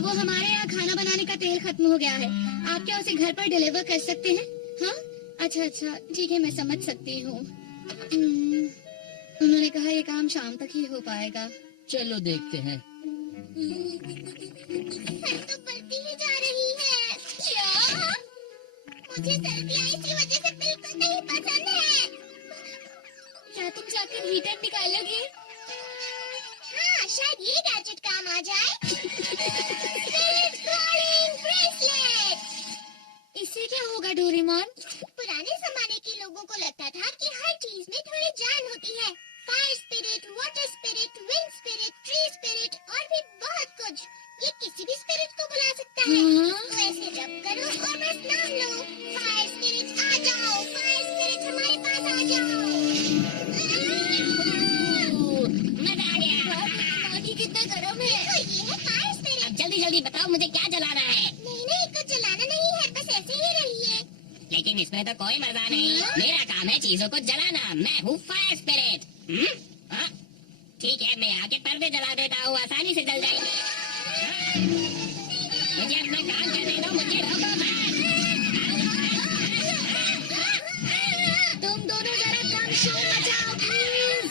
वो हमारे यहाँ खाना बनाने का तेल खत्म हो गया है। आप क्या उसे घर पर डिलीवर कर सकते हैं? हाँ, अच्छा, ठीक है, मैं समझ सकती हूँ। उन्होंने कहा ये काम शाम तक ही हो पाएगा। चलो देखते हैं। तो बढ़ती ही जा रही है। क्या? मुझे सर्दियाँ इसी वजह से बिल्कुल नहीं पसंद है। क्या तुम जाकर हीटर निकालोगे? हाँ, शायद ये गैजेट काम आ जाए। Spirit calling bracelet. इससे क्या होगा डोरेमोन? पुराने जमाने के लोगों को लगता था कि हर चीज में थोड़ी जान होती है। Fire spirit, water spirit, wind spirit, tree spirit और भी बहुत कुछ। ये किसी भी स्पिरिट को बुला सकता है। तो ऐसे जब करो और बस नाम लो, फायर स्पिरिट आ जाओ, फायर स्पिरिट हमारे पास आ जाओ। मजा आ गया। पानी कितना गर्म है। देखो, ये है फायर स्पिरिट। अब जल्दी बताओ मुझे क्या जलाना है। नहीं, कुछ जलाना नहीं है, बस ऐसे ही रहिए। लेकिन इसमें तो कोई मजा नहीं। मेरा काम है चीजों को जलाना। मैं हूँ फायर स्पिरिट। ठीक है, मैं आके पर्दे जला देता हूँ, आसानी से जल जाएंगे। मुझे अपना काम करने दो, मुझे रोको मत। तुम दोनों जरा कम शोर मचाओ प्लीज।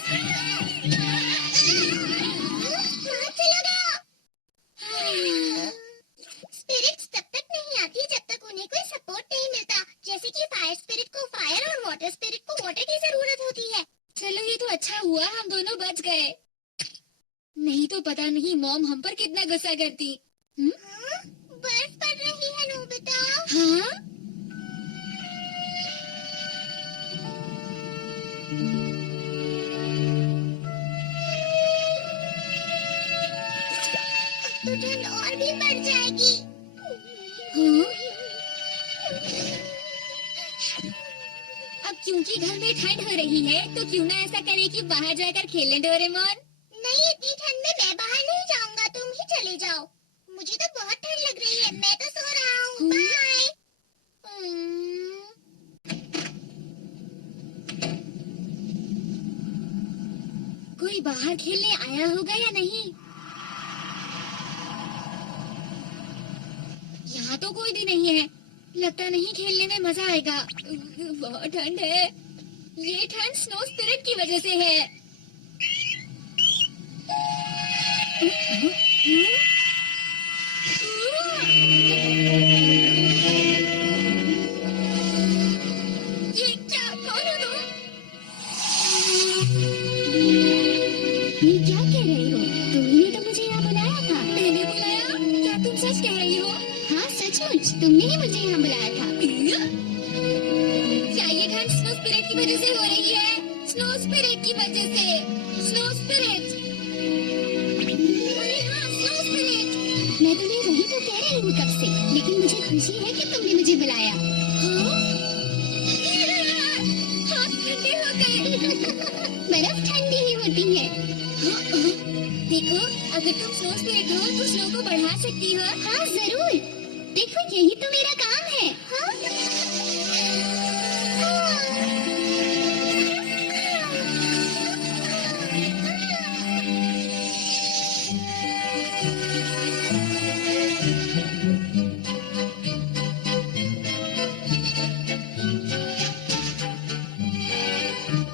स्पिरिट्स तब तक नहीं आती जब तक उन्हें कोई सपोर्ट नहीं मिलता। जैसे कि फायर स्पिरिट को फायर और वाटर स्पिरिट को वाटर की जरूरत होती है। चलो ये तो अच्छा हुआ हम दोनों बच गए। नहीं तो पता नहीं मॉम हम पर कितना गुस्सा करती। बर्फ पड़ रही है नोबिता। हाँ? तो ठंड और भी बढ़ जाएगी। हाँ? अब क्योंकि घर में ठंड हो रही है तो क्यों ना ऐसा करें कि बाहर जाकर खेलें डोरेमोन। नहीं, इतनी ठंड में मैं बाहर नहीं जाऊंगा, तुम ही चले जाओ। मुझे तो बहुत ठंड लग रही है, मैं तो सो रहा हूँ। बाय। कोई बाहर खेलने आया होगा या नहीं? यहाँ तो कोई भी नहीं है। लगता नहीं खेलने में मजा आएगा। बहुत ठंड है। ये ठंड स्नो स्पिरिट की वजह से है। ये क्या? कौन हो तुम? ये क्या कह रही हो? तुमने तो मुझे यहाँ बुलाया था। मैंने बुलाया? क्या तुम सच कह रही हो? हाँ, सचमुच तुमने ही मुझे यहाँ बुलाया था। क्या ये ठंड स्नो स्पिरिट की वजह से हो रही है? स्नो स्पिरिट की वजह से। Snow spirit. अरे हाँ, स्नो स्पिरिट। मैं तुम्हें वही तो कह रही हूँ कब से, लेकिन मुझे खुशी है कि तुमने मुझे बुलाया। हाँ? हाथ ठंडे हो गए। बर्फ ठंडी ही होती है। देखो, अगर तुम स्नो स्पिरिट हो तो स्नो को बढ़ा सकती हो। हाँ जरूर। देखो, यही तो मेरा काम है।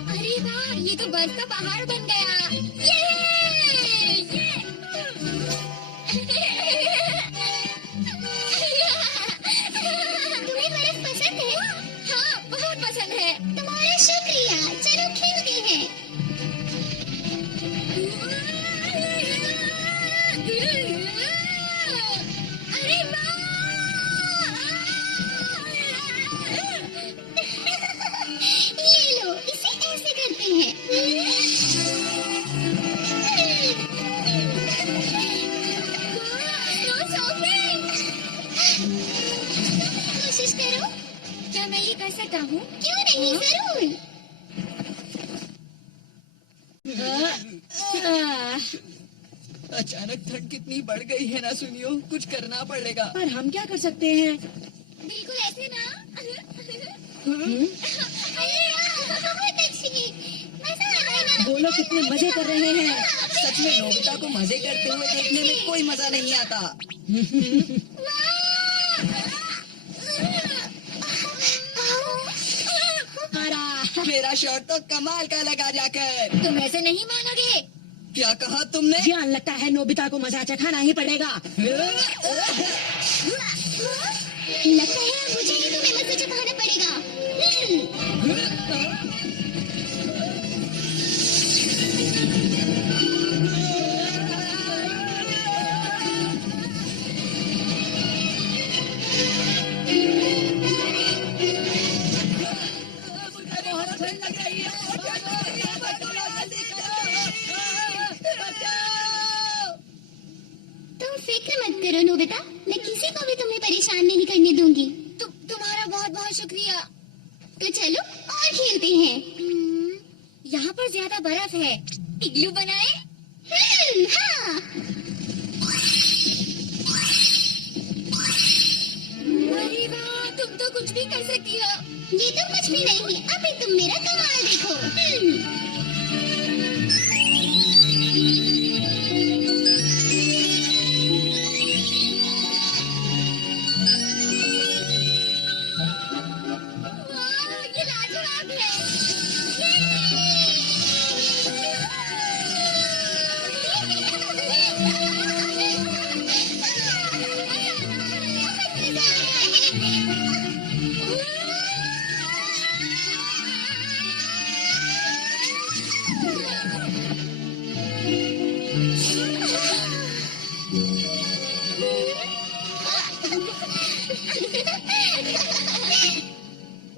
अरे वाह, ये तो बर्फ का पहाड़ बन गया। तुम्हें बर्फ पसंद है? हाँ, बहुत पसंद है। तुम्हारा शुक्रिया। चलो खेलते हैं। अरे वाह! ये लो, इसे ऐसे करते हैं। कोशिश करो। क्या मैं ये कर सकता हूँ? क्यों नहीं, जरूर। अचानक ठंड कितनी बढ़ गई है ना सुनियो, कुछ करना पड़ेगा। पर हम क्या कर सकते हैं? बिल्कुल ऐसे ना। अरे यार, बहुत अच्छी। मजा आ रहा है ना? वो लोग कितने मजे कर रहे हैं। सच में नोबिता को मजे करते हुए देखने में कोई मजा नहीं आता। मेरा शॉट तो कमाल का लगा जाकर। तुम ऐसे नहीं मानोगे। क्या कहा तुमने? जान लगता है नोबिता को मजा चखाना ही पड़ेगा। लगता है मुझे ही तुम्हें मजे चखाना पड़ेगा। तुम फिक्र मत करो नोबिता, मैं किसी को भी तुम्हें परेशान नहीं करने दूंगी। तुम्हारा बहुत बहुत शुक्रिया। तो चलो और खेलते हैं। यहाँ पर ज्यादा बर्फ है, इग्लू बनाए? हाँ। अरे वाह, तुम तो कुछ भी कर सकती हो। ये तो कुछ भी नहीं, अभी तुम मेरा कमाल देखो। वाह, ये लाजवाब है।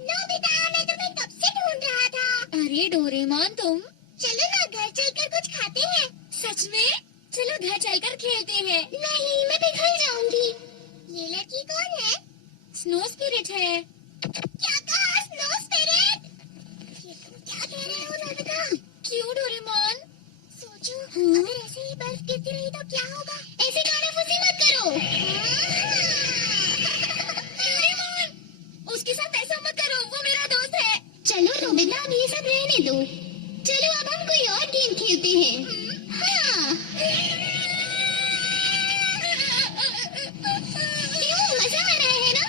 नोबिता, मैं तुम्हें कब से ढूंढ रहा था। अरे डोरेमोन, तुम चलो ना घर चलकर कुछ खाते हैं। सच में? चलो घर चलकर खेलते हैं। नहीं, मैं पिघल जाऊंगी। ये लड़की कौन है? स्नो स्पिरिट है। क्या कहा? Snow spirit? ये तुम क्या कह रहे हो नोबिता? क्यों डोरेमोन? सोचो, अगर ऐसे ही बर्फ गिरती रही तो क्या होगा? ऐसे कानाफूसी मत करो। डोरेमोन, उसके साथ ऐसा मत करो, वो मेरा दोस्त है। चलो नोबिता, अब ये सब रहने दो। चलो अब हम कोई और गेम खेलते हैं। हाँ। क्यों, मजा आ रहा है ना?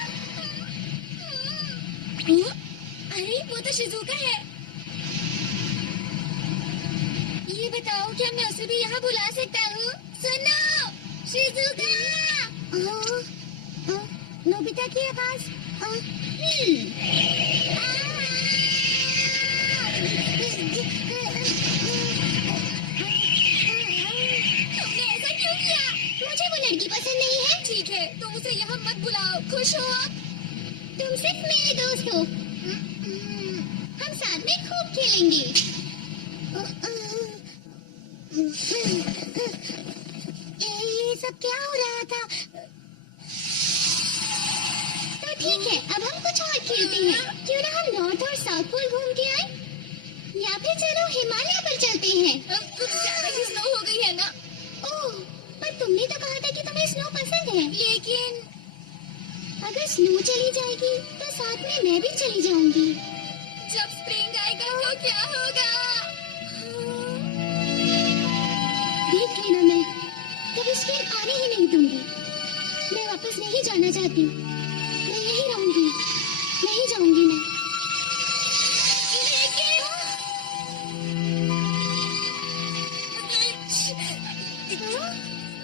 अरे वो तो शिजुका है। ये बताओ, क्या मैं उसे भी यहाँ बुला सकता हूँ? सुनो, शिजुका। नोबिता की आवाज। तुमने ऐसा क्यों किया? मुझे वो लड़की पसंद नहीं है। ठीक है, तुम उसे यहाँ मत बुलाओ। खुश हो अब? तुम सिर्फ मेरे दोस्त हो। हम साथ में खूब खेलेंगे। ये सब क्या हो रहा था? तो ठीक है, अब हम कुछ और खेलते हैं। क्यों ना हम नॉर्थ और साउथ पोल घूम के आए? या फिर चलो हिमालय पर चलते हैं। कुछ ज्यादा ही स्नो हो गई है ना? ओह, पर तुमने तो कहा था कि तुम्हें स्नो पसंद है। लेकिन अगर स्नो चली जाएगी तो साथ में मैं भी चली जाऊंगी। जब स्प्रिंग आएगा तो क्या होगा? देख लेना, मैं कभी स्प्रिंग आने ही नहीं दूंगी। मैं वापस नहीं जाना चाहती। मैं यहीं रहूंगी, नहीं जाऊंगी मैं।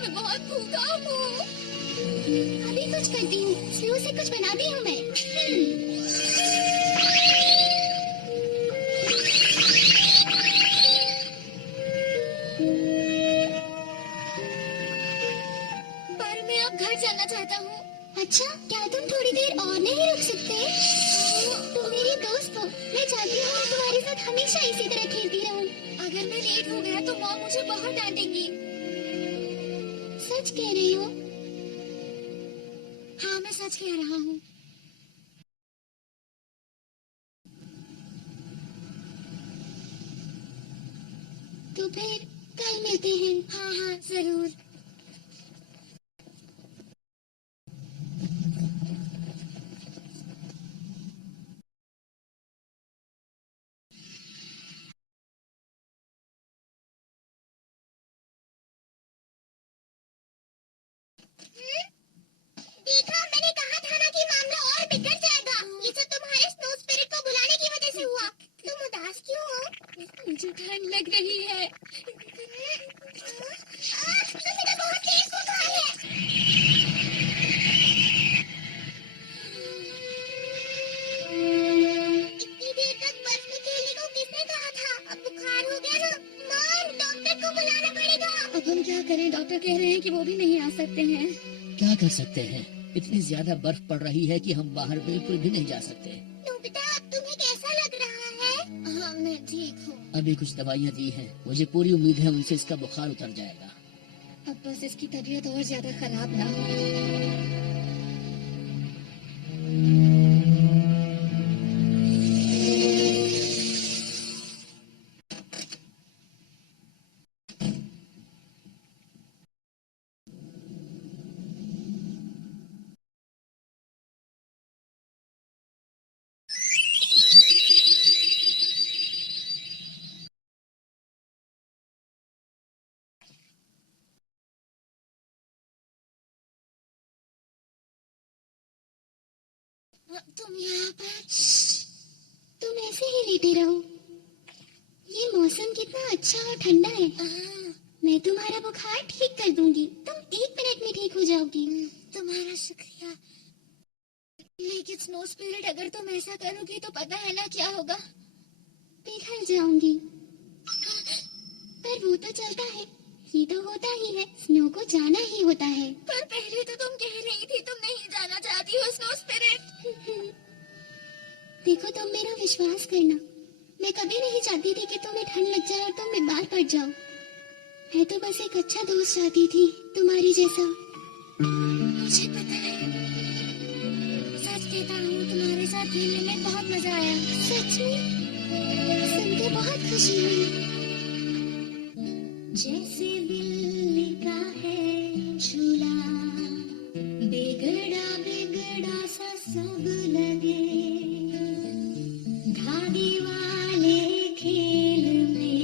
मैं बहुत भूखा हूँ। अभी कुछ करती हूँ, स्नो से कुछ बनाती हूँ मैं। पर मैं अब घर जाना चाहता हूँ। अच्छा, क्या तुम थोड़ी देर और नहीं रुक सकते? तुम मेरी दोस्त हो, मैं चाहती हूँ मैं तुम्हारे साथ हमेशा इसी तरह खेलती रहूँ। अगर मैं लेट हो गया तो मॉम मुझे बहुत डांटेगी। सच कह रही हो? हाँ, मैं सच कह रहा हूँ। तो फिर कल मिलते हैं। हाँ हाँ, जरूर। देखा, मैंने कहा था ना कि मामला और बिगड़ जाएगा। ये सब तुम्हारे स्नो स्पिरिट को बुलाने की वजह से हुआ। तुम उदास क्यों हो? मुझे ठंड लग रही है। तुम्हें तो बहुत तेज बुखार है। इतनी देर तक बर्फ में खेलने को किसने कहा था? अब बुखार हो गया ना, मान डॉक्टर को बुलाना पड़ेगा। अब हम क्या करें? डॉक्टर कह रहे हैं कि वो भी नहीं आ सकते हैं। क्या कर सकते हैं? इतनी ज्यादा बर्फ पड़ रही है कि हम बाहर बिल्कुल भी नहीं जा सकते। नोबिता, अब तुम्हें कैसा लग रहा है? हाँ, मैं ठीक हूँ। अभी कुछ दवाइयाँ दी हैं, मुझे पूरी उम्मीद है उनसे इसका बुखार उतर जाएगा। अब बस इसकी तबीयत और ज्यादा खराब ना हो। तुम यहाँ पर तुम ऐसे ही लेटे रहो। ये मौसम कितना अच्छा और ठंडा है। मैं तुम्हारा बुखार ठीक कर दूंगी। तुम 1 मिनट में ठीक हो जाओगी। तुम्हारा शुक्रिया। लेकिन स्नो स्पिरिट, अगर तुम ऐसा करोगी तो पता है ना क्या होगा? पिघल जाऊंगी। पर वो तो चलता है, ये तो होता ही है। स्नो को जाना ही होता है। पर पहले तो तुम कह रही थी तुम नहीं जाना चाहती हो स्नो स्पिरिट। देखो, तुम मेरा विश्वास करना। मैं कभी नहीं चाहती थी कि तुम्हें ठंड लग जाए और तुम बीमार पड़ जाओ। मैं तो बस एक अच्छा दोस्त चाहती थी, तुम्हारी जैसा। मुझे पता है, सच कहता हूँ, तुम्हारे साथ खेलने में बहुत मजा आया। सच में? सुन के बहुत खुशी हुई। जैसे बिल्ली का है झूला, बिगड़ा बिगड़ा सा सब लगे। धागे वाले खेल में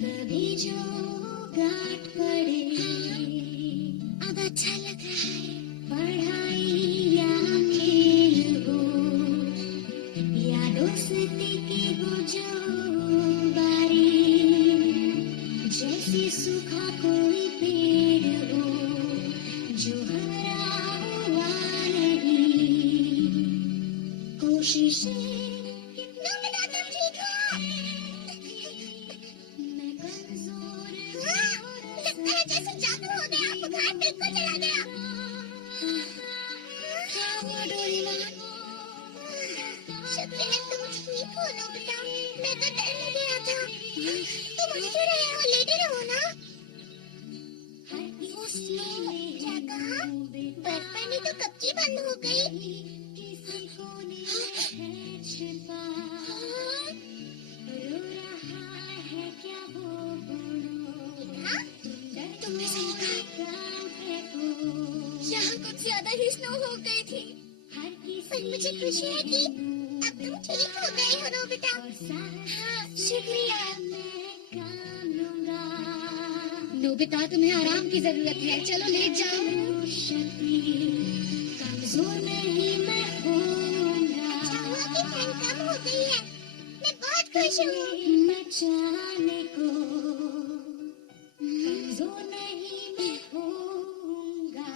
कभी जो गांठ पड़े। अब अच्छा लग रहा है। पढ़ाई या खेल हो या दोस्ती की हो जो बारी, जैसे सूखा कोई पेड़ हो जो हरा हुआ नहीं। कोशिशें नोबिता, तुम ठीक हो? मैं कमजोर लगता है जैसे जादू हो गया, बुखार बिल्कुल चला गया। क्या हुआ डोरेमोन? शुक्र है तुम ठीक हो नोबिता, मैं तो डरने गया था। तुम उठ क्यों रहे हो? लेटे रहो ना। वो स्नो, क्या कहा? बर्फ पड़नी तो कब की बंद हो गई। हाँ? तुमने सही कहा। यहाँ कुछ ज्यादा ही स्नो हो गई थी। पर मुझे खुशी है कि अब तुम ठीक हो गए हो नोबिता। हाँ, शुक्रिया। नोबिता, तुम्हें आराम की जरूरत है, चलो लेट जाओ। कमजोर नहीं मैं होऊंगा। अच्छा हुआ कि ठंड कम हो गई है। मैं बहुत खुश हूँ। बचाने को कमजोर नहीं मैं होऊंगा।